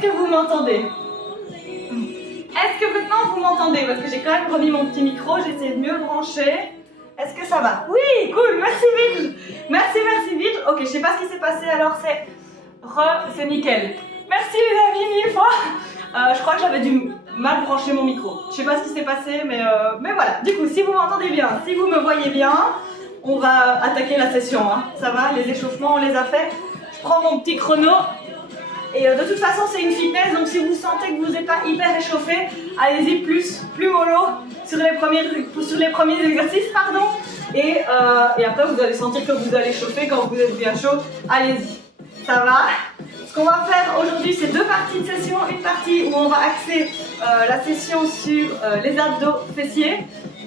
Est-ce que vous m'entendez? Est-ce que maintenant vous m'entendez? Parce que j'ai quand même remis mon petit micro, j'ai essayé de mieux le brancher. Est-ce que ça va? Oui, cool, merci Virge. Merci Virge. Ok, je sais pas ce qui s'est passé, alors c'est nickel. Merci les amis, mille fois. Je crois que j'avais dû mal brancher mon micro. Je sais pas ce qui s'est passé, mais voilà. Du coup, si vous m'entendez bien, si vous me voyez bien, on va attaquer la session. Hein. Ça va, les échauffements, on les a fait. Je prends mon petit chrono. Et de toute façon, c'est une fitness, donc si vous sentez que vous n'êtes pas hyper échauffé, allez-y plus mollo sur les premiers exercices, pardon. Et après, vous allez sentir que vous allez chauffer quand vous êtes bien chaud. Allez-y, ça va. Ce qu'on va faire aujourd'hui, c'est deux parties de session. Une partie où on va axer la session sur les abdos fessiers.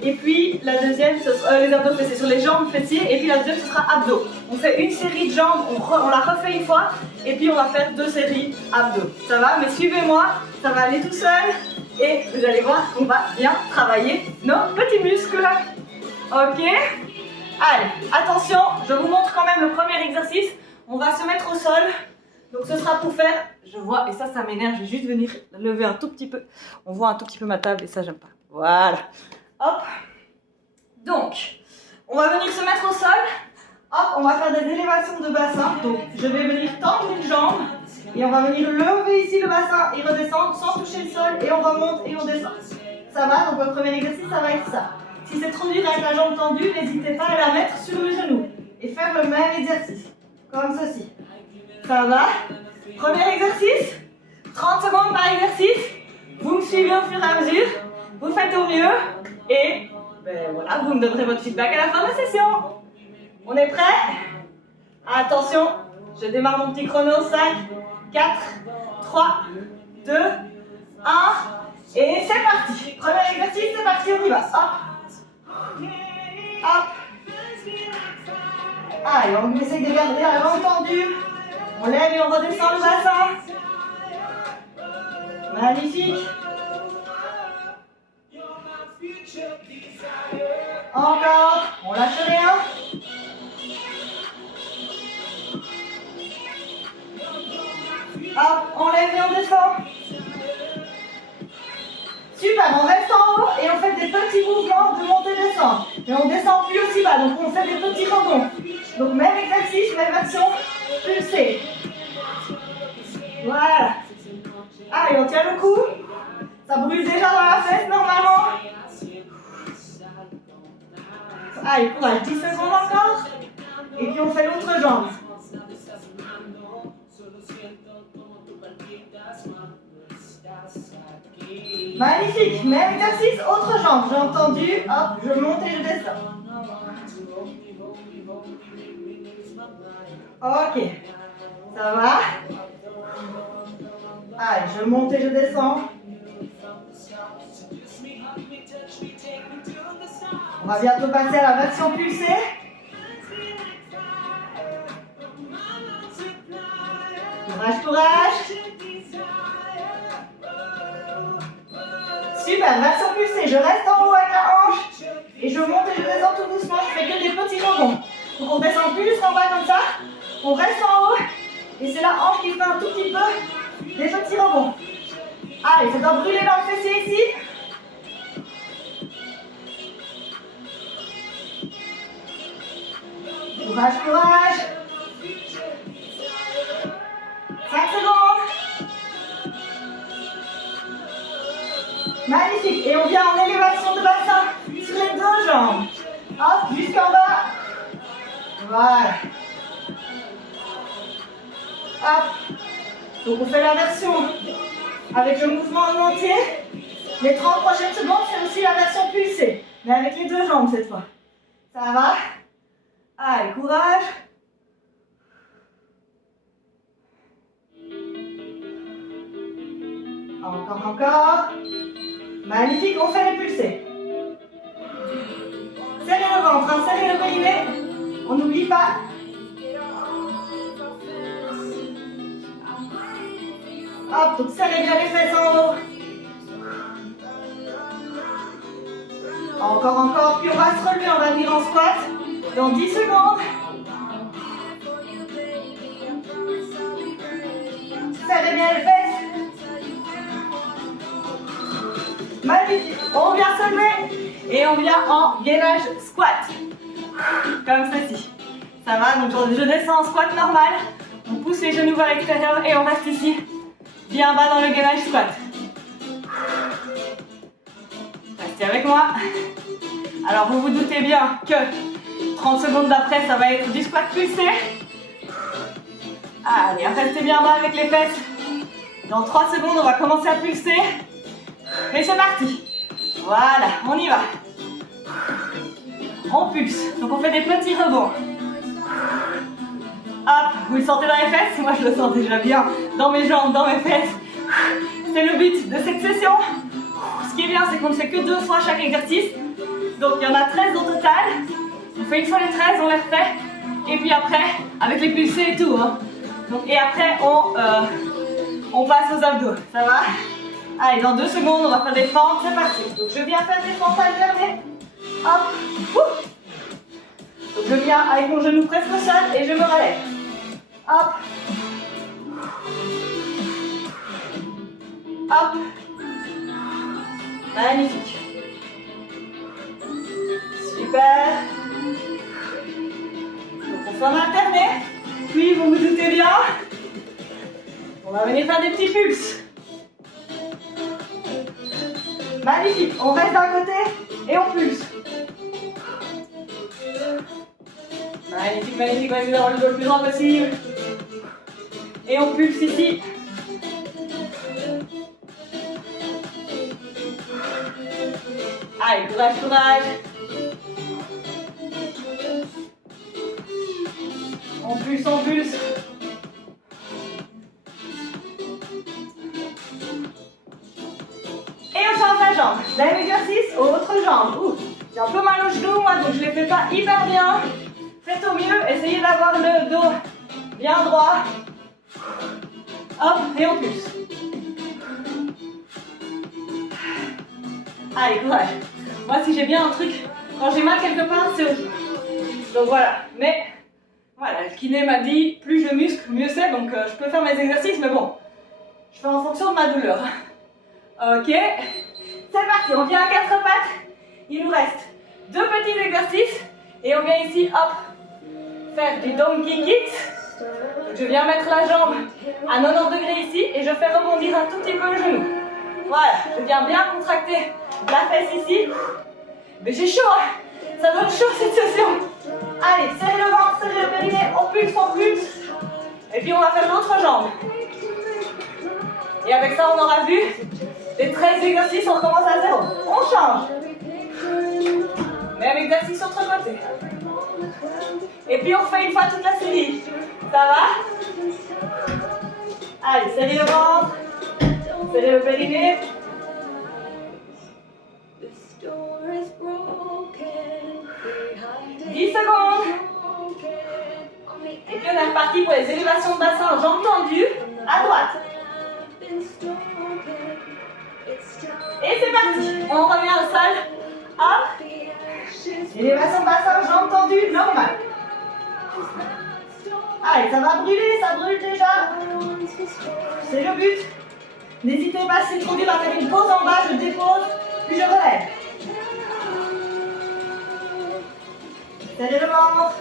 Et puis la deuxième, ce sera les abdos fessiers sur les jambes fessiers. Et puis la deuxième, ce sera abdos. On fait une série de jambes, on la refait une fois. Et puis on va faire deux séries abdos. Ça va? Mais suivez-moi, ça va aller tout seul. Et vous allez voir qu'on va bien travailler nos petits muscles. Ok? Allez, attention, je vous montre quand même le premier exercice. On va se mettre au sol. Donc ce sera pour faire, je vois, et ça m'énerve, je vais juste venir lever un tout petit peu. On voit un tout petit peu ma table et ça j'aime pas. Voilà. Hop. Donc, on va venir se mettre au sol. Hop, on va faire des élévations de bassin. Donc, je vais venir tendre une jambe et on va venir lever ici le bassin et redescendre sans toucher le sol et on remonte et on descend. Ça va? Donc, votre premier exercice, ça va être ça. Si c'est trop dur avec la jambe tendue, n'hésitez pas à la mettre sur le genou et faire le même exercice, comme ceci. Ça va? Premier exercice, 30 secondes par exercice. Vous me suivez au fur et à mesure, vous faites au mieux et voilà, vous me donnerez votre feedback à la fin de la session. On est prêt? Attention, je démarre mon petit chrono. 5, 4, 3, 2, 1 et c'est parti. Premier exercice, c'est parti, on y va. Hop, hop. Allez, on essaye de garder la jambe tendue. On lève et on redescend le bassin. Magnifique. Encore. On lâche rien. Hop, on lève et on descend. Super, on reste en haut et on fait des petits mouvements de montée-descendre. Et on descend plus aussi bas, donc on fait des petits rebonds. Donc même exercice, même action, pulsée. Voilà. Allez, on tient le coup. Ça brûle déjà dans la fesse normalement. Allez, courage, 10 secondes encore. Et puis on fait l'autre jambe. Magnifique, même exercice, autre jambe. J'ai entendu, hop, je monte et je descends. Ok, ça va? Allez, je monte et je descends. On va bientôt passer à la version pulsée. Courage, courage. Super, version pulsée. Je reste en haut avec la hanche et je monte et je descends tout doucement. Je fais que des petits rebonds. Donc on descend plus jusqu'en bas comme ça. On reste en haut et c'est la hanche qui fait un tout petit peu des petits rebonds. Allez, ça doit brûler dans le fessier ici. Courage, courage. 5 secondes. Magnifique. Et on vient en élévation de bassin sur les deux jambes. Hop, jusqu'en bas. Voilà. Hop. Donc on fait la version avec le mouvement en entier. Les 30 prochaines secondes, c'est aussi la version pulsée. Mais avec les deux jambes cette fois. Ça va? Allez, courage. Encore. Magnifique, on fait les pulsés. Serrez le ventre, hein, serrez le périnée. On n'oublie pas. Hop, donc serrez bien les fesses en haut. Encore, puis on va se relever, on va venir en squat. Dans 10 secondes. Serrez bien les fesses. Magnifique. On vient se lever et on vient en gainage squat. Comme ceci. Ça va, donc je descends en squat normal. On pousse les genoux vers l'extérieur et on reste ici, bien bas dans le gainage squat. Restez avec moi. Alors vous vous doutez bien que 30 secondes d'après, ça va être du squat pulsé. Allez, restez bien bas avec les fesses. Dans 3 secondes, on va commencer à pulser. Et c'est parti. Voilà, on y va. On pulse. Donc on fait des petits rebonds. Hop, vous le sentez dans les fesses? Moi je le sens déjà bien dans mes jambes, dans mes fesses. C'est le but de cette session. Ce qui est bien, c'est qu'on ne fait que 2 fois chaque exercice. Donc il y en a 13 au total. On fait une fois les 13, on les refait. Et puis après, avec les pulsés et tout. Hein. Donc, et après, on passe aux abdos. Ça va? Allez, dans 2 secondes, on va faire des fentes. C'est parti. Donc je viens faire des fentes alternées. Hop. Ouh. Donc je viens avec mon genou presque au sol et je me relève. Hop. Hop. Magnifique. Super. Donc on fait en alterné. Puis vous vous doutez bien, on va venir faire des petits pulses. Magnifique. On reste d'un côté et on pulse. Magnifique, magnifique, magnifique, d'avoir le dos le plus grand possible. Et on pulse ici. Allez, courage, courage. On pulse, on pulse. Et on change la jambe. Même exercice, autre jambe. Ouh, j'ai un peu mal au genou, moi, donc je ne les fais pas hyper bien. Faites au mieux, essayez d'avoir le dos bien droit. Hop, et on pulse. Allez, courage. Moi, si j'ai bien un truc, quand j'ai mal quelque part, c'est au genou. Donc voilà, mais voilà, le kiné m'a dit, plus je muscle, mieux c'est, donc je peux faire mes exercices, mais bon, je fais en fonction de ma douleur. Ok, c'est parti, on vient à 4 pattes. Il nous reste 2 petits exercices, et on vient ici, hop, faire du donkey kicks. Donc je viens mettre la jambe à 90 degrés ici et je fais rebondir un tout petit peu le genou. Voilà, je viens bien contracter la fesse ici. Mais j'ai chaud, hein. Ça donne chaud cette session. Allez, serrez le ventre, serrez le périnée, on pulse, on pulse. Et puis on va faire l'autre jambe. Et avec ça, on aura vu les 13 exercices, on recommence à 0. On change. Même exercice sur l'autre côté. Et puis on fait une fois toute la série. Ça va? Allez, serrez le ventre. Serrez le périnée. 10 secondes. Et puis on est reparti pour les élévations de bassin, jambes tendues, à droite. Et c'est parti. On revient au sol. Hop. Élévation de bassin, jambes tendues, normal. Allez, ça va brûler, ça brûle déjà. C'est le but. N'hésitez pas, si c'est trop dur, à faire une pause en bas, je dépose, puis je relève. Serrez le ventre.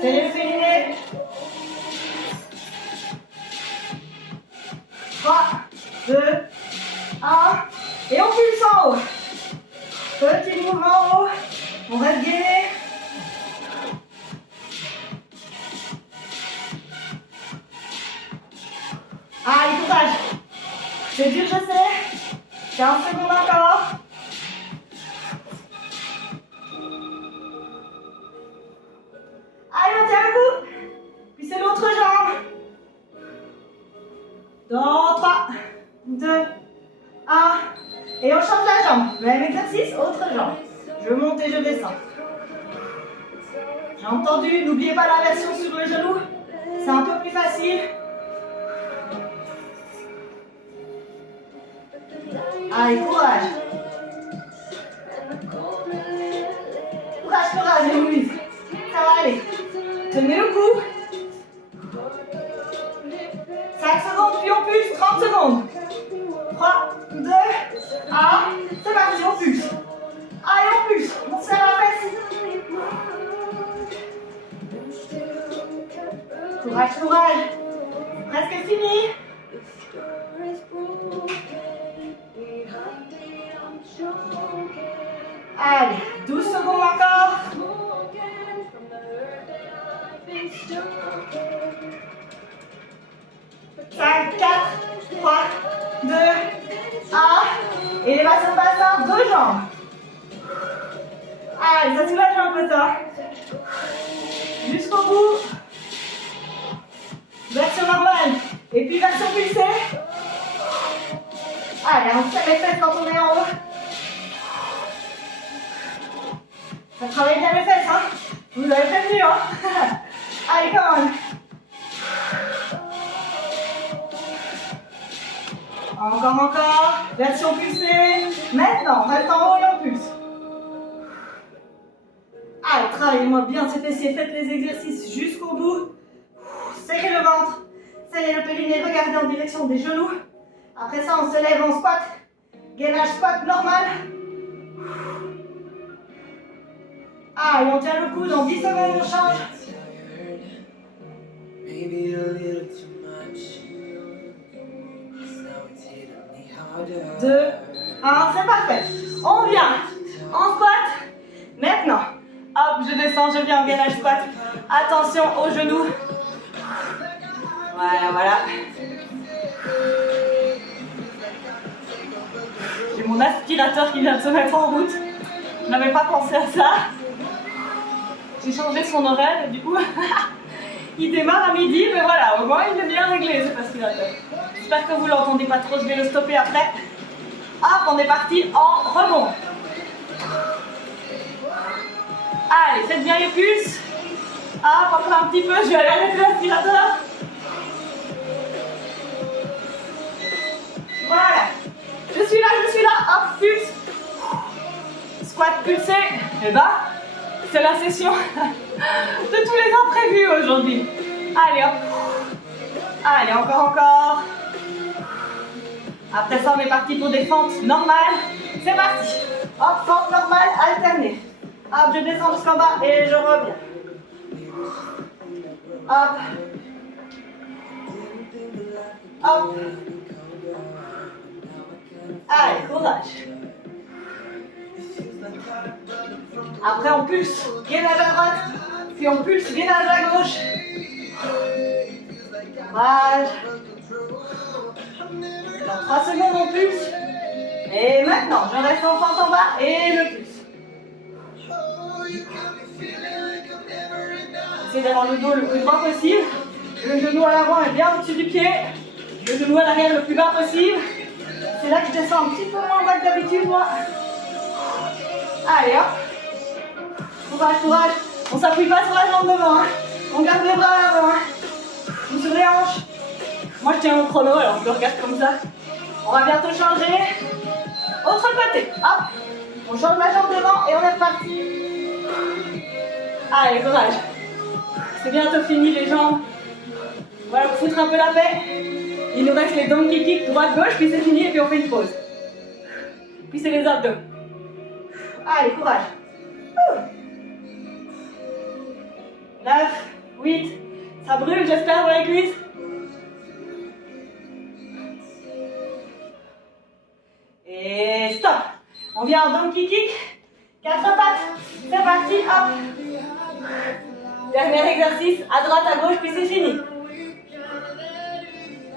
Serrez le périnée. 3, 2, 1. Et on pulse en haut. Petit mouvement en haut. On reste gainé. Allez, courage. C'est dur, je sais. 15 secondes encore. Allez, on tient le coup. Puis c'est l'autre jambe. Dans 3, 2, 1. Et on change la jambe. Même exercice, autre jambe. Je monte et je descends. J'ai entendu, n'oubliez pas la version sur le genou. C'est un peu plus facile. Allez, courage. Courage, courage, Louise. Ça va aller. Tenez le coup. 5 secondes, puis on pulse. 30 secondes. 3, 2, 1. Ah, c'est parti, on pulse. Allez, on pulse. On serre la fesse. Courage, courage. Presque fini. Allez, 12 secondes encore. 5, 4, 3, 2, 1. Élévation bassin, deux jambes. Allez, ça soulage un peu ça. Jusqu'au bout. Version normale. Et puis version pulsée. Allez, on serre les fesses quand on est en haut. Ça travaille bien les fesses, hein. Vous avez prévenu, hein. Allez, come on. Encore. Version pulsée. Maintenant, on reste en haut et on pulse. Allez, travaillez-moi bien ces fessiers. Faites les exercices jusqu'au bout. Serrez le ventre. Serrez le périnée. Regardez en direction des genoux. Après ça, on se lève, on squat. Gainage squat normal. Allez, on tient le coude. Dans 10 secondes, on change. 2, 1, c'est parfait. On vient en squat. Maintenant, hop, je descends, je viens en gainage squat. Attention aux genoux. Voilà, voilà. J'ai mon aspirateur qui vient de se mettre en route. Je n'avais pas pensé à ça. J'ai changé son horaire et du coup, il démarre à midi, mais voilà, au moins il est bien réglé cet aspirateur. J'espère que vous ne l'entendez pas trop, je vais le stopper après. Hop, on est parti en rebond. Allez, faites bien les pulses. Hop, encore un petit peu, je vais aller arrêter l'aspirateur. Voilà. Je suis là, hop, pulse. Squat pulsé. Et ben, c'est la session de tous les imprévus aujourd'hui. Allez, hop. Allez, encore. Après ça, on est parti pour des fentes normales. C'est parti. Hop, fente normale, alternée. Hop, je descends jusqu'en bas et je reviens. Hop. Hop. Allez, courage. Après, on pulse, gainage à droite. Puis on pulse, gainage à gauche. Courage. Dans 3 secondes, on pulse. Et maintenant, je reste en fente en bas et je pulse. Essayez d'avoir le dos le plus droit possible. Le genou à l'avant est bien au-dessus du pied. Le genou à l'arrière le plus bas possible. C'est là que je descends un petit peu moins bas que d'habitude, moi. Allez, hop. Courage. On s'appuie pas sur la jambe devant. Hein. On garde les bras à l'avant. Hein. Ou sur les hanches. Moi, je tiens mon chrono, alors je le regarde comme ça. On va bientôt changer. Autre côté. Hop. On change la jambe devant et on est reparti. Allez, courage. C'est bientôt fini les jambes. Voilà, pour foutre un peu la paix. Il nous reste les donkey kicks droite-gauche, puis c'est fini et puis on fait une pause. Puis c'est les abdos. Allez, courage. 9, 8, ça brûle, j'espère, dans les cuisses. Et stop. On vient en donkey kick. 4 pattes. C'est parti, hop. Dernier exercice, à droite, à gauche, puis c'est fini.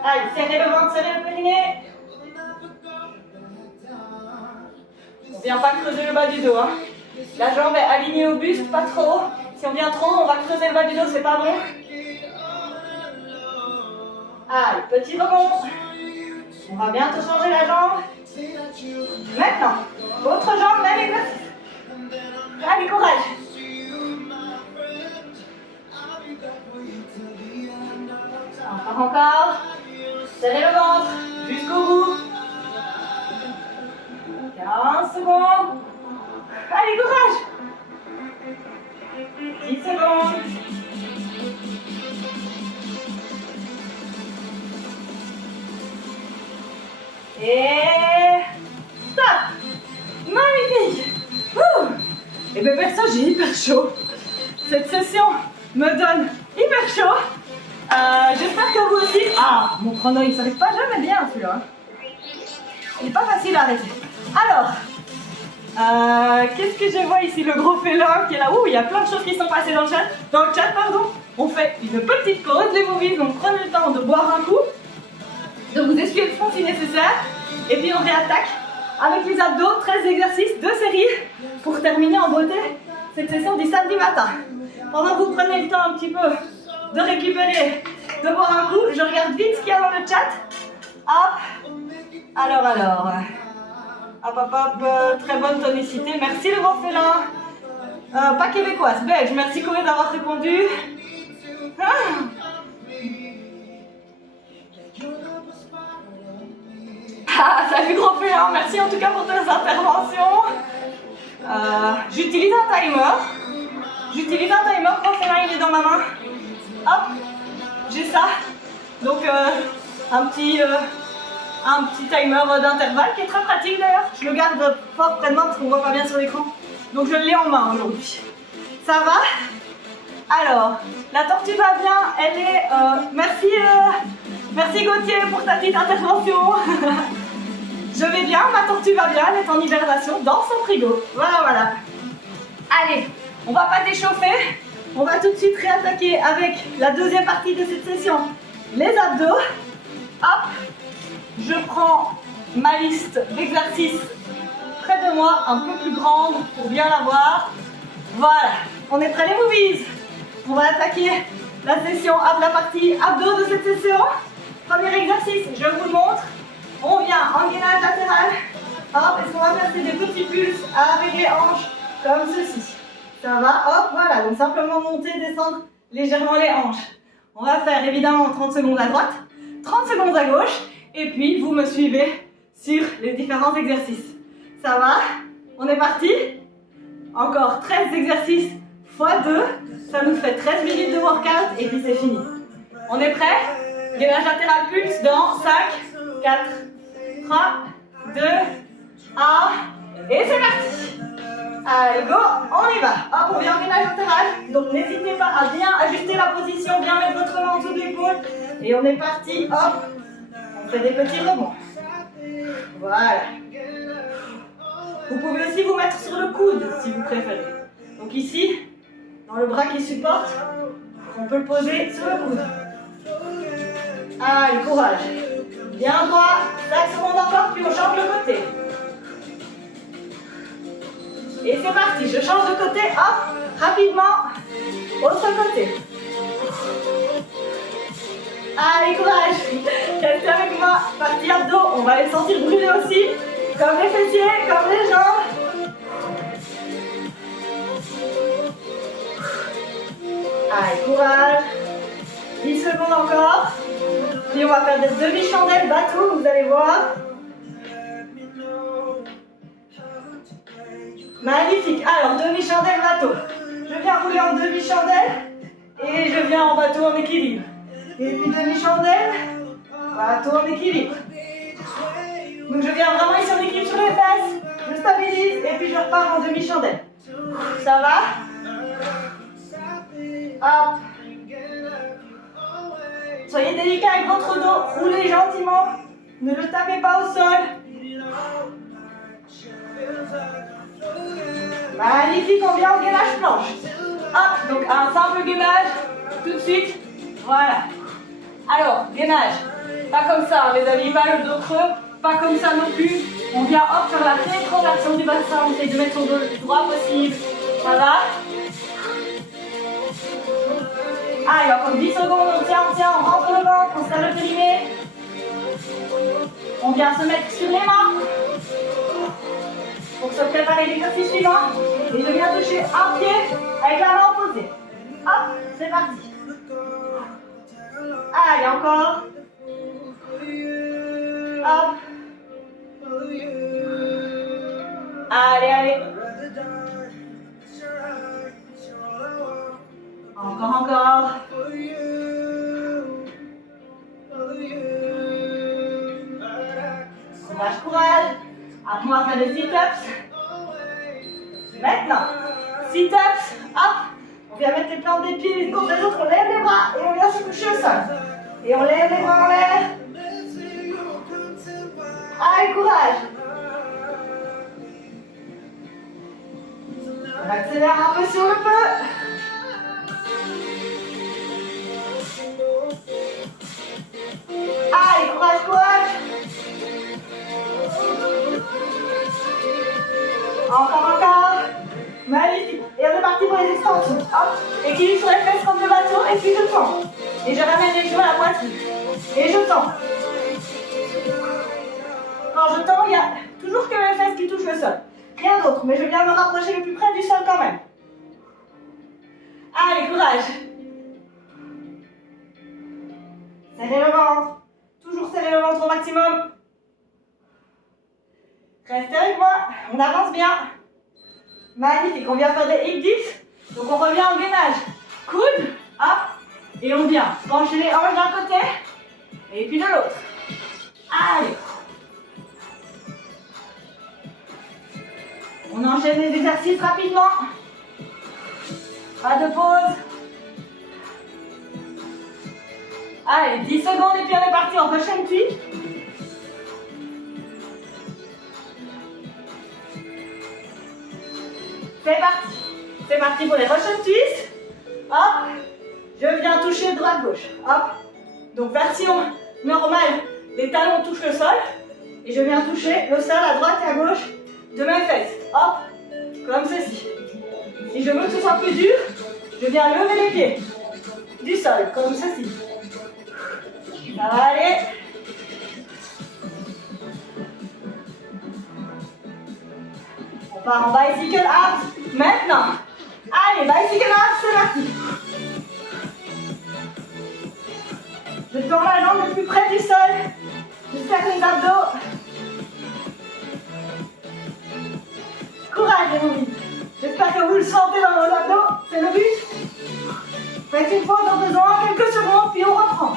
Allez, serrez le ventre, serrez le périnée. On ne vient pas creuser le bas du dos. Hein. La jambe est alignée au buste, pas trop. Si on vient trop haut, on va creuser le bas du dos, c'est pas bon. Allez, petit rebond. On va bientôt changer la jambe. Maintenant, autre jambe, même exercice. Allez, courage. Encore. Serrez le ventre jusqu'au bout. 15 secondes. Allez, courage. 10 secondes. Et stop. Et bien perso, j'ai hyper chaud. Cette session me donne hyper chaud. J'espère que vous aussi. Ah, mon chrono, il ne s'arrête pas jamais bien celui-là. Il n'est pas facile à arrêter. Alors, qu'est-ce que je vois ici? Le gros félin qui est là. Ouh, il y a plein de choses qui sont passées dans le chat. On fait une petite pause, les movies, donc prenez le temps de boire un coup, de vous essuyer le front si nécessaire, et puis on réattaque avec les abdos, 13 exercices, 2 séries, pour terminer en beauté cette session du samedi matin. Pendant que vous prenez le temps un petit peu de récupérer, de boire un coup, je regarde vite ce qu'il y a dans le chat. Hop, alors, hop, très bonne tonicité, merci le grand félin. Pas québécoise, belge, merci Corée d'avoir répondu. Salut gros félin, merci en tout cas pour tes interventions. J'utilise un timer. Gros félin, il est dans ma main. Hop, j'ai ça. Donc un petit timer d'intervalle qui est très pratique d'ailleurs. Je le garde fort près de moi parce qu'on ne voit pas bien sur l'écran. Donc je l'ai en main aujourd'hui. Ça va? Alors, la tortue va bien, elle est... merci Gauthier pour ta petite intervention. Je vais bien, ma tortue va bien, elle est en hibernation dans son frigo. Voilà. Allez, on va pas déchauffer. On va tout de suite réattaquer avec la deuxième partie de cette session. Les abdos. Hop, je prends ma liste d'exercices près de moi, un peu plus grande pour bien la voir. Voilà, on est prêts les movies. On va attaquer la partie abdos de cette session. Premier exercice, je vous le montre. On vient en gainage latéral. Hop, et ce qu'on va faire, c'est des petits pulses avec les hanches, comme ceci. Ça va, hop, voilà. Donc simplement monter, descendre légèrement les hanches. On va faire évidemment 30 secondes à droite, 30 secondes à gauche. Et puis, vous me suivez sur les différents exercices. Ça va? On est parti? Encore 13 exercices x 2. Ça nous fait 13 minutes de workout et puis c'est fini. On est prêt? Gainage latéral pulse dans 5, 4, 3, 2, 1. Et c'est parti! Allez, go! On y va! Hop, on vient en gainage latéral. Donc n'hésitez pas à bien ajuster la position, bien mettre votre main en dessous de l'épaule. Et on est parti, hop! On fait des petits rebonds. Voilà. Vous pouvez aussi vous mettre sur le coude si vous préférez. Donc ici, dans le bras qui supporte, on peut le poser sur le coude. Allez, courage. Bien droit, 5 secondes encore, puis on change de côté. Et c'est parti, je change de côté, hop, rapidement, autre côté. Allez, courage. Restez avec moi, partie abdos, on va les sentir brûler aussi, comme les fessiers, comme les jambes. Allez, courage. 10 secondes encore. Puis on va faire des demi-chandelles bateau, vous allez voir. Magnifique. Alors, demi-chandelle bateau. Je viens rouler en demi-chandelle et je viens en bateau en équilibre. Et puis demi-chandelle, bateau en équilibre. Donc je viens vraiment ici en équilibre sur les fesses. Je stabilise et puis je repars en demi-chandelle. Ça va? Hop. Soyez délicat avec votre dos, roulez gentiment, ne le tapez pas au sol. Magnifique, on vient en gainage planche. Hop, donc un simple gainage, tout de suite, voilà. Alors, gainage, pas comme ça les amis, pas le dos creux, pas comme ça non plus. On vient hop faire la rétroversion du bassin, on essaye de mettre son dos le plus droit possible, ça va. Allez, encore 10 secondes, on tient, on rentre le ventre, on serre le périnée. On vient se mettre sur les mains pour se préparer l'exercice suivant. Et je viens toucher un pied avec la main opposée. Hop, c'est parti. Allez, encore. Hop. Allez. Encore. Courage. Après, on va faire des sit-ups. Maintenant, Sit-ups, hop. On vient mettre les plantes des pieds les uns contre les autres, on lève les bras et on vient se coucher au sol. Et on lève les bras en l'air. Allez, courage. On accélère un peu si on le peut. Allez, courage, courage. Encore. Magnifique. Et on est parti pour les extensions. Hop. Équilibre sur les fesses comme le bateau. Et puis je tends. Et je ramène les genoux à la poitrine. Et je tends. Quand je tends, il y a toujours que mes fesses qui touchent le sol. Rien d'autre. Mais je viens me rapprocher le plus près du sol quand même. Allez, courage. Serrez le ventre. Toujours serrer le ventre au maximum. Restez avec moi. On avance bien. Magnifique. On vient faire des hip dips. Donc on revient en gainage. Coude. Hop. Et on vient pencher les hanches d'un côté. Et puis de l'autre. Allez. On enchaîne les exercices rapidement. Pas de pause. Allez, 10 secondes et puis on est parti en Russian twist. C'est parti. C'est parti pour les Russian twists. Hop. Je viens toucher droite-gauche. Hop. Donc version normale, les talons touchent le sol. Et je viens toucher le sol à droite et à gauche de mes fesses. Hop. Comme ceci. Si je veux que ce soit plus dur, je viens lever les pieds du sol, comme ceci. Ça va aller. On part en bicycle abs maintenant. Allez, bicycle abs, c'est parti. Je tends la jambe le plus près du sol. Je serre les abdos. Courage, les momies. J'espère que vous le sentez dans vos abdos. C'est le but. Faites une pause en faisant quelques secondes, puis on reprend.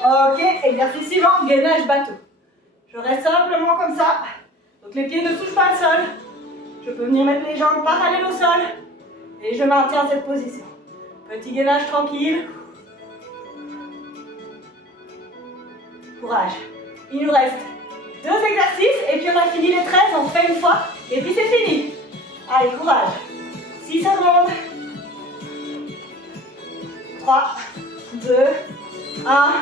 Ok, exercice suivant, gainage bateau. Je reste simplement comme ça. Donc les pieds ne touchent pas le sol. Je peux venir mettre les jambes parallèles au sol. Et je maintiens cette position. Petit gainage tranquille. Courage. Il nous reste 2 exercices et puis on a fini les 13. On fait une fois et puis c'est fini. Allez, courage. 6 secondes. 3, 2, 1.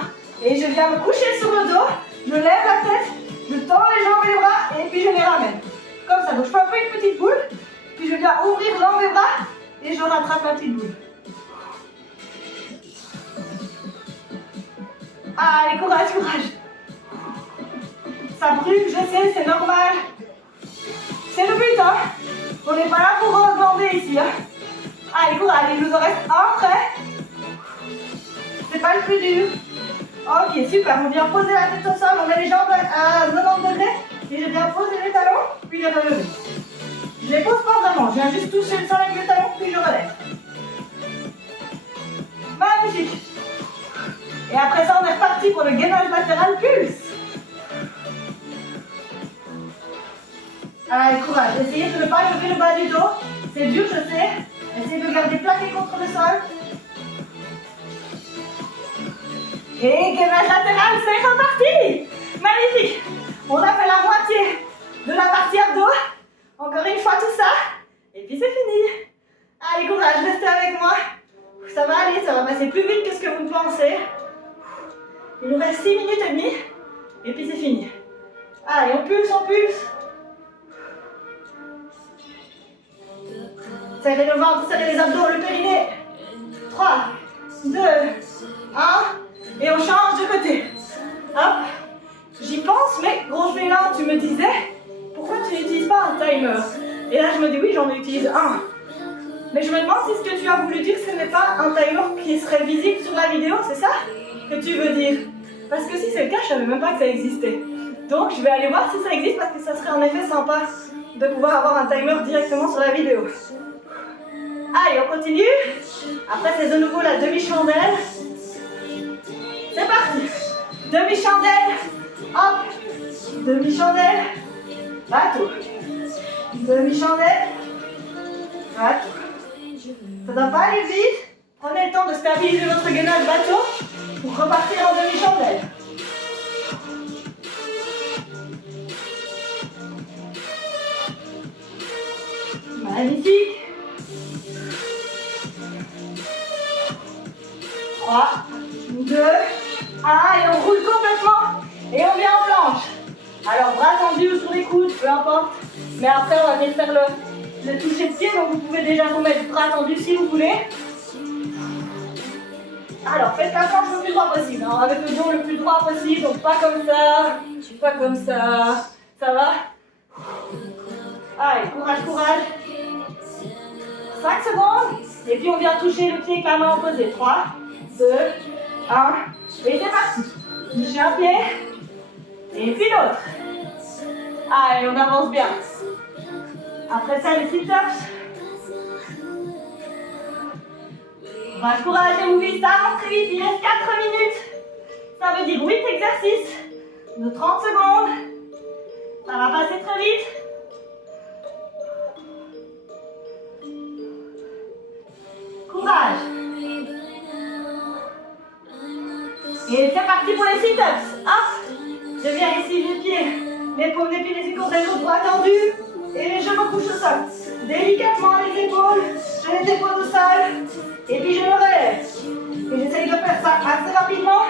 Et je viens me coucher sur le dos. Je lève la tête. Je tends les jambes et les bras et puis je les ramène. Comme ça. Donc je fais un peu une petite boule. Puis je viens ouvrir jambes et bras et je rattrape la petite boule. Allez, courage, courage. Ça brûle, je sais, c'est normal. C'est le but, hein. On n'est pas là pour glander ici, hein. Allez, courage, il nous en reste un prêt. C'est pas le plus dur. Ok, super, on vient poser la tête au sol, on met les jambes à 90 degrés. Et je viens poser les talons, puis les relever. Je les pose pas vraiment, je viens juste toucher le sol avec les talons, puis je relève. Magnifique. Et après ça, on est reparti pour le gainage latéral pulse. Allez, courage. Essayez de ne pas lever le bas du dos. C'est dur, je sais. Essayez de garder plaqué contre le sol. Et gainage latéral, c'est reparti. Magnifique. On a fait la moitié de la partie abdos. Encore une fois tout ça. Et puis c'est fini. Allez, courage, restez avec moi. Ça va aller, ça va passer plus vite que ce que vous pensez. Il nous reste 6 minutes et demie. Et puis c'est fini. Allez, on pulse, on pulse. Serrez le ventre, serrez les abdos, le périnée. 3, 2, 1. Et on change de côté. Hop. J'y pense, mais gros là, tu me disais, pourquoi tu n'utilises pas un timer? Et là, je me dis, oui, j'en utilise un. Mais je me demande si ce que tu as voulu dire, ce n'est pas un timer qui serait visible sur la vidéo, c'est ça que tu veux dire? Parce que si c'est le cas, je ne savais même pas que ça existait. Donc, je vais aller voir si ça existe parce que ça serait en effet sympa de pouvoir avoir un timer directement sur la vidéo. Allez, on continue. Après, c'est de nouveau la demi-chandelle. C'est parti. Demi-chandelle. Hop. Demi-chandelle. Bateau. Demi-chandelle. Bateau. Ça ne doit pas aller vite. Prenez le temps de stabiliser votre gainage bateau pour repartir en demi-chandelle. Magnifique. 3, 2, 1 et on roule complètement et on vient en planche. Alors bras tendus ou sur les coudes, peu importe. Mais après on va venir faire le toucher de pied, donc vous pouvez déjà vous mettre bras tendus si vous voulez. Alors faites la planche le plus droit possible, hein, avec le dos le plus droit possible, donc pas comme ça, pas comme ça. Ça va? Allez, courage, courage. 5 secondes. Et puis on vient toucher le pied avec la main opposée. 3, 2, 1. Et c'est parti. Touchez un pied. Et puis l'autre. Allez, on avance bien. Après ça, les sit-ups. Courage, courage, et mouvez, ça avance très vite. Il reste 4 minutes. Ça veut dire 8 exercices de 30 secondes. Ça va passer très vite. Courage. Et c'est parti pour les sit-ups. Hop. Je viens ici les pieds. Les paumes des pieds les unes contre les autres, bras tendus. Et je me couche au sol. Délicatement les épaules. Je les épaules au sol. Et puis je me relève. Et j'essaye de faire ça assez rapidement.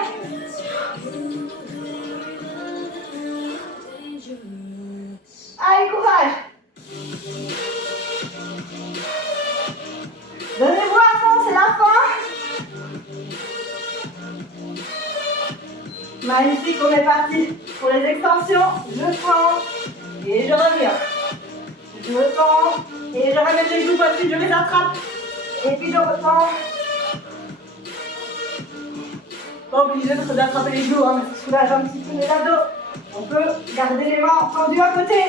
Allez, courage. Donnez-vous à fond, c'est la fin. Magnifique, on est parti pour les extensions. Je tends et je reviens. Je tends et je ramène les genoux pointus, je les attrape. Et puis je retends. Pas obligé d'attraper les genoux, hein, mais ça soulage un petit peu les abdos. On peut garder les mains tendues à côté.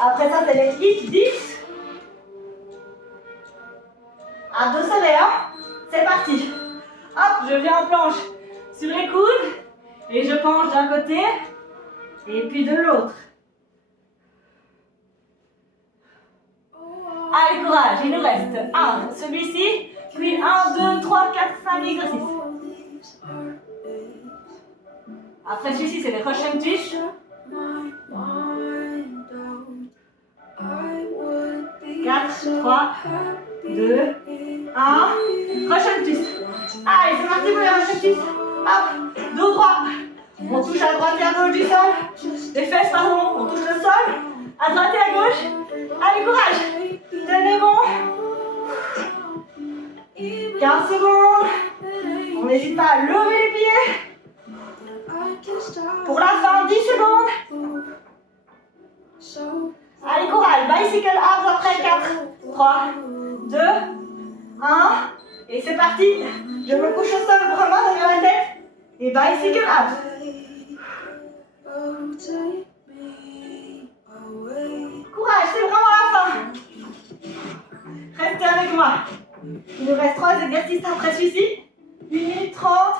Après ça, c'est les hip dips. Abdos serrés, hein. C'est parti. Hop, je viens en planche sur les coudes. Et je penche d'un côté. Et puis de l'autre. Allez, courage. Il nous reste un, celui-ci. Puis 1, 2, 3, 4, 5 exercices. Après celui-ci, c'est les Russian Twist. 4, 3, 2, 1. Russian twist. Allez, c'est parti pour les Russian twist. Hop, dos droit. On touche à droite et à gauche du sol. Les fesses, pardon. On touche le sol. À droite et à gauche. Allez, courage. Tenez bon. 15 secondes. On n'hésite pas à lever les pieds. Pour la fin, 10 secondes. Allez, courage. Bicycle arms après 4, 3, 2, 1. Et c'est parti. Je me couche au sol, vraiment derrière la tête. Et bicycle arms. Courage, c'est vraiment la fin. Restez avec moi. Il nous reste 3 exercices après celui-ci. 1 minute 30.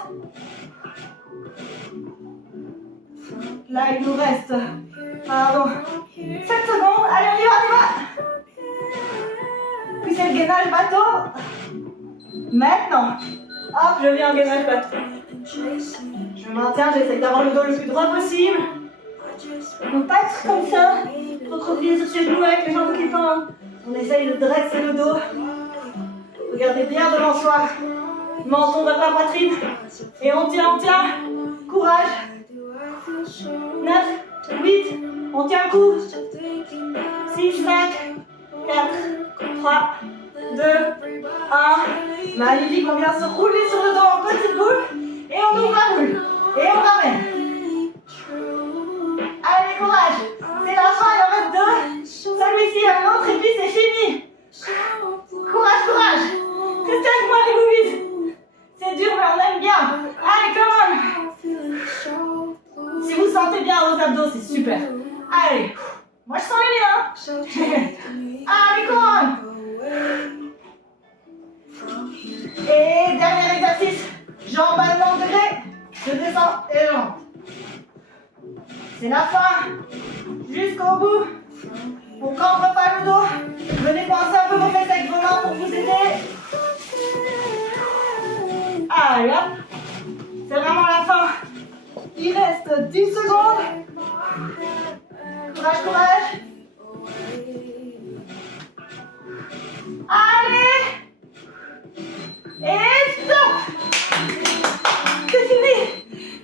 Là, il nous reste, pardon, 7 secondes. Allez, on y va. Puis c'est le gainage bateau. Maintenant, hop, je viens en gainage bateau. Je maintiens, j'essaie d'avoir le dos le plus droit possible. Donc pas être comme ça, recroquevillé sur ses genoux avec les jambes qui pendent. On essaye de dresser le dos. Regardez bien devant soi. Menton vers la poitrine. Et on tient, on tient. Courage. 9, 8, on tient le coup. 6, 5, 4, 3, 2, 1. Magnifique, on vient se rouler sur le dos en petite boule. Et on ouvre la boule. Et on ramène. Allez, courage. C'est la fin, il en reste 2. Celui-ci, un autre, et puis c'est fini. Courage, courage. Restez avec moi, les boobies. C'est dur, mais on aime bien. Allez, come on. Si vous sentez bien aux abdos, c'est super. Allez. Moi, je sens les miens. Allez, come on. Et dernier exercice. Jambes à 90 degrés. Je descends et je monte. C'est la fin. Jusqu'au bout. On cambre pas le dos. Venez coincer un peu vos fesses avec vos mains pour vous aider. Allez hop. C'est vraiment la fin. Il reste 10 secondes. Courage, courage. Allez. Et stop. C'est fini.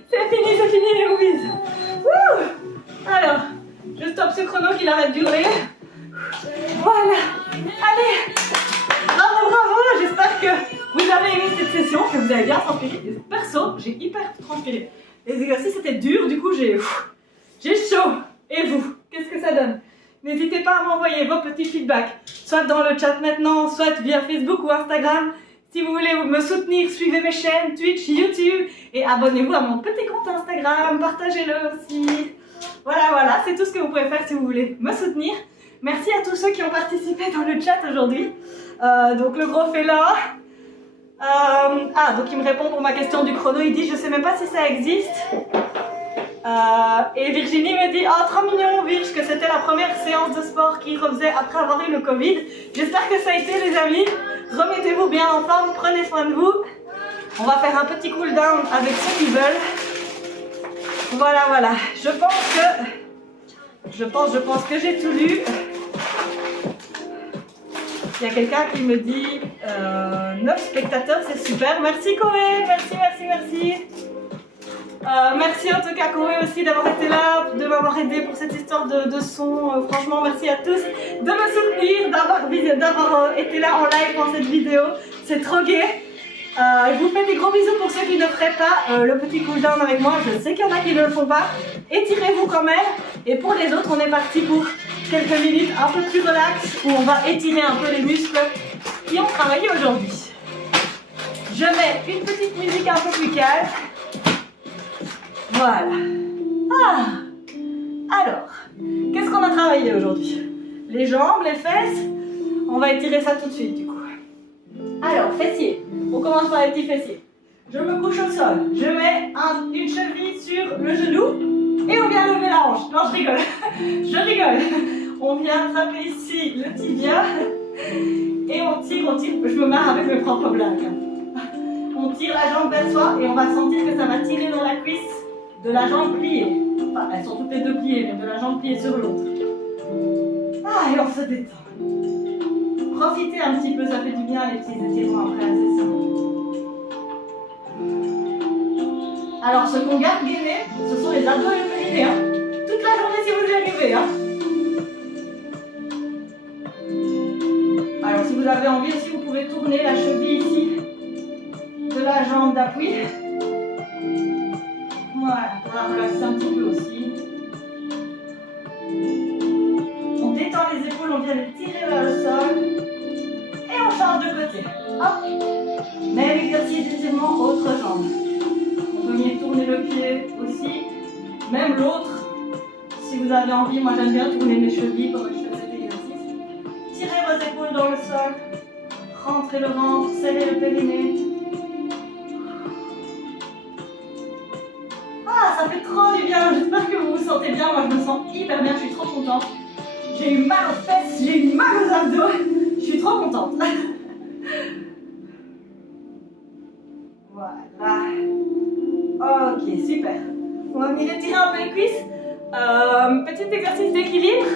C'est fini, c'est fini les movies. Alors, je stoppe ce chrono qu'il arrête d'hurler. Voilà. Allez. Bravo, bravo. J'espère que vous avez aimé cette session, que vous avez bien transpiré. Perso, j'ai hyper transpiré. Les exercices étaient durs, du coup j'ai chaud. Et vous, qu'est-ce que ça donne? N'hésitez pas à m'envoyer vos petits feedbacks, soit dans le chat maintenant, soit via Facebook ou Instagram. Si vous voulez me soutenir, suivez mes chaînes Twitch, YouTube et abonnez-vous à mon petit compte Instagram, partagez-le aussi. Voilà, c'est tout ce que vous pouvez faire si vous voulez me soutenir. Merci à tous ceux qui ont participé dans le chat aujourd'hui. Donc le gros fait là. Donc il me répond pour ma question du chrono, il dit je sais même pas si ça existe. Et Virginie me dit oh trop mignon Virge, que c'était la première séance de sport qu'il refaisait après avoir eu le Covid. J'espère que ça a été les amis. Remettez-vous bien en forme, prenez soin de vous. On va faire un petit cool down avec ceux qui veulent. Voilà, je pense que j'ai tout lu. Il y a quelqu'un qui me dit 9 spectateurs, c'est super. Merci Koé, merci. Merci en tout cas Koé aussi d'avoir été là, de m'avoir aidé pour cette histoire de son. Franchement, merci à tous de me soutenir, d'avoir été là en live pour cette vidéo. C'est trop gai. Je vous fais des gros bisous pour ceux qui ne feraient pas le petit cool down avec moi. Je sais qu'il y en a qui ne le font pas. Étirez-vous quand même. Et pour les autres, on est parti pour quelques minutes un peu plus relax où on va étirer un peu les muscles qui ont travaillé aujourd'hui. Je mets une petite musique un peu plus calme. Voilà. Alors, qu'est-ce qu'on a travaillé aujourd'hui? Les jambes, les fesses. On va étirer ça tout de suite du coup. Alors, fessiers. On commence par les petits fessiers. Je me couche au sol. Je mets une cheville sur le genou et on vient lever la hanche. Non, je rigole. Je rigole. On vient attraper ici le tibia et on tire. Je me marre avec mes propres blagues. On tire la jambe vers soi et on va sentir que ça va tirer dans la cuisse de la jambe pliée. Enfin, elles sont toutes les deux pliées, mais de la jambe pliée sur l'autre. Et on se détend. Profitez un petit peu, ça fait du bien les petits étirements après la session. Alors, ce qu'on garde gainé, ce sont les abdos et le périnée. Hein. Toute la journée si vous y arrivez. Hein. Alors, si vous avez envie aussi, vous pouvez tourner la cheville ici de la jambe d'appui. Voilà, pour la relaxer un petit peu aussi. On détend les épaules, on vient les tirer vers le sol. Et on change de côté. Hop. Même exercice d'étirement, autre jambe. On peut venir tourner le pied aussi. Même l'autre. Si vous avez envie, moi j'aime bien tourner mes chevilles comme je fais cet exercice. Tirez vos épaules dans le sol. Rentrez le ventre, serrez le périnée. Ça fait trop du bien. J'espère que vous vous sentez bien. Moi je me sens hyper bien, je suis trop contente. J'ai eu mal aux fesses, j'ai eu mal aux abdos. Je suis trop contente. Voilà. Ok, super. On va venir étirer un peu les cuisses. Petit exercice d'équilibre.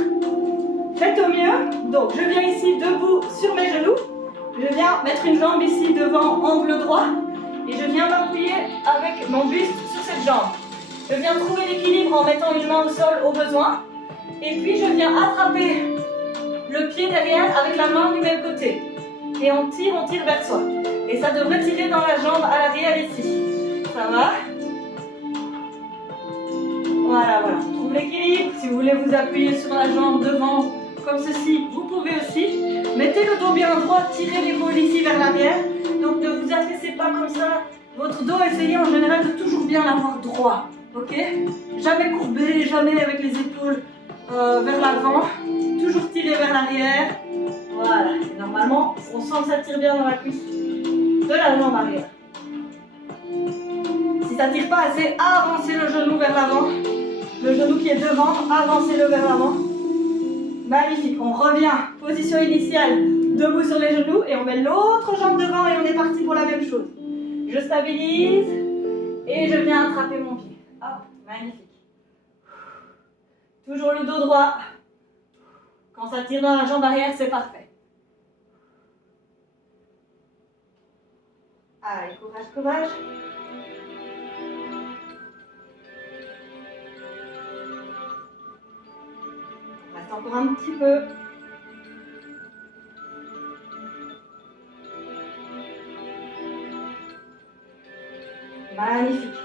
Faites au mieux. Donc, je viens ici debout sur mes genoux. Je viens mettre une jambe ici devant, angle droit. Et je viens m'appuyer avec mon buste sur cette jambe. Je viens trouver l'équilibre en mettant une main au sol au besoin. Et puis, je viens attraper le pied derrière avec la main du même côté. Et on tire vers soi. Et ça devrait tirer dans la jambe à l'arrière ici. Ça va? Voilà. Trouve l'équilibre. Si vous voulez vous appuyer sur la jambe devant, comme ceci, vous pouvez aussi. Mettez le dos bien droit, tirez l'épaule ici vers l'arrière. Donc, ne vous affaissez pas comme ça. Votre dos, essayez en général de toujours bien l'avoir droit. Ok? Jamais courbé, jamais avec les épaules vers l'avant. Toujours tirer vers l'arrière. Voilà. Et normalement, on sent que ça tire bien dans la cuisse de la jambe arrière. ça ne tire pas assez, avancez le genou vers l'avant. Le genou qui est devant, avancez-le vers l'avant. Magnifique, on revient, position initiale, debout sur les genoux et on met l'autre jambe devant et on est parti pour la même chose. Je stabilise et je viens attraper mon pied. Hop, magnifique. Toujours le dos droit. Quand ça tire dans la jambe arrière, c'est parfait. Allez, courage, courage. On reste encore un petit peu. Magnifique.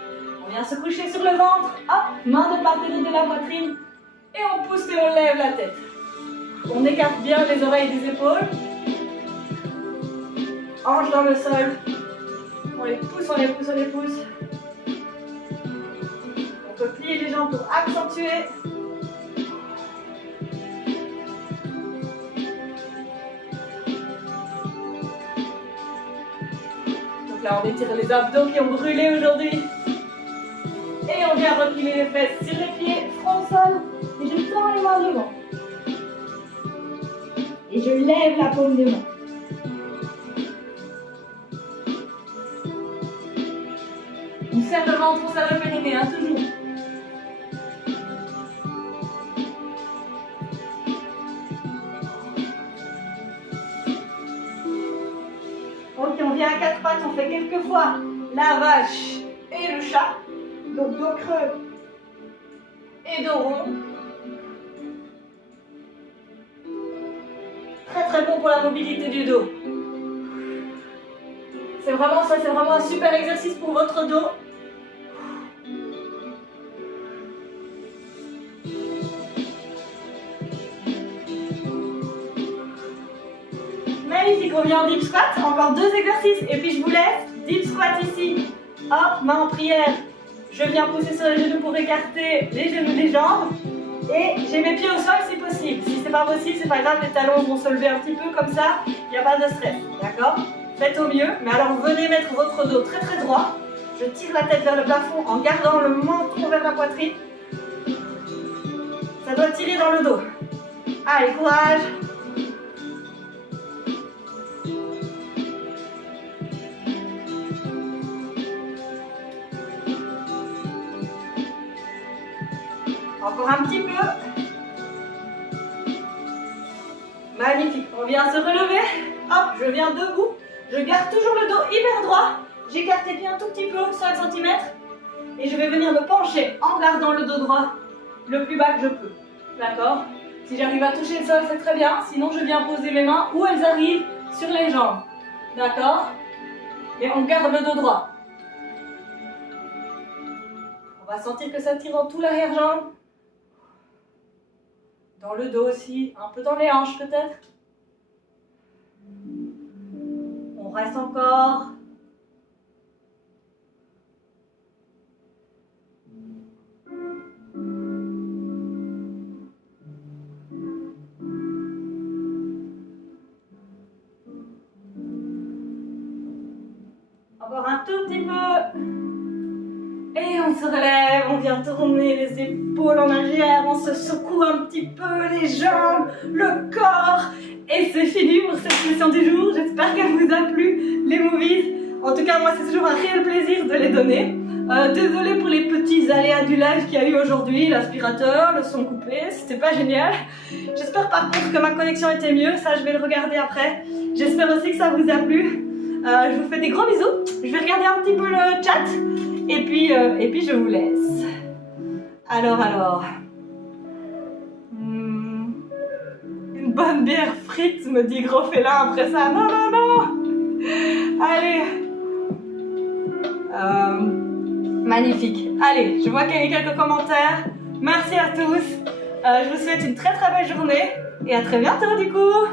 On vient se coucher sur le ventre. Hop, main de part et d'autre de la poitrine. Et on pousse et on lève la tête. On écarte bien les oreilles des épaules. Hanches dans le sol. On les pousse, on les pousse, on les pousse. On peut plier les jambes pour accentuer. Donc là, on étire les abdos qui ont brûlé aujourd'hui. Et on vient replier les fesses sur les pieds, front au sol. Et je tends les mains devant. Et je lève la paume des mains. On serre le ventre, on serre le périnée, hein, toujours. Ok, on vient à quatre pattes, on fait quelques fois la vache et le chat. Donc dos creux et dos rond. Très très bon pour la mobilité du dos. C'est vraiment ça, c'est vraiment un super exercice pour votre dos. Magnifique, on vient en deep squat, encore 2 exercices et puis je vous laisse. Deep squat ici, hop, main en prière. Je viens pousser sur les genoux pour écarter les genoux des jambes. Et j'ai mes pieds au sol si possible. Si c'est pas possible, c'est pas grave, les talons vont se lever un petit peu comme ça, il n'y a pas de stress, d'accord? Faites au mieux, mais alors venez mettre votre dos très très droit. Je tire la tête vers le plafond en gardant le menton vers la poitrine. Ça doit tirer dans le dos. Allez, courage! Encore un petit peu. Magnifique. On vient se relever. Hop, je viens debout. Je garde toujours le dos hyper droit. J'écarte les pieds un tout petit peu, 5 cm. Et je vais venir me pencher en gardant le dos droit le plus bas que je peux. D'accord? Si j'arrive à toucher le sol, c'est très bien. Sinon, je viens poser mes mains où elles arrivent sur les jambes. D'accord? Et on garde le dos droit. On va sentir que ça tire dans tout l'arrière-jambe. Dans le dos aussi, un peu dans les hanches peut-être. On reste encore. Encore un tout petit peu. Et on se relève, on vient tourner les épaules en arrière, on se secoue un petit peu les jambes, le corps. Et c'est fini pour cette session du jour. J'espère qu'elle vous a plu, les movies. En tout cas, moi, c'est toujours un réel plaisir de les donner. Désolée pour les petits aléas du live qu'il y a eu aujourd'hui, l'aspirateur, le son coupé, c'était pas génial. J'espère par contre que ma connexion était mieux, ça je vais le regarder après. J'espère aussi que ça vous a plu. Je vous fais des gros bisous. Je vais regarder un petit peu le chat. Et puis je vous laisse. Alors. Une bonne bière frite, me dit Gros Félin après ça. Non. Allez. Magnifique. Allez, je vois qu'il y a quelques commentaires. Merci à tous. Je vous souhaite une très très belle journée. Et à très bientôt du coup.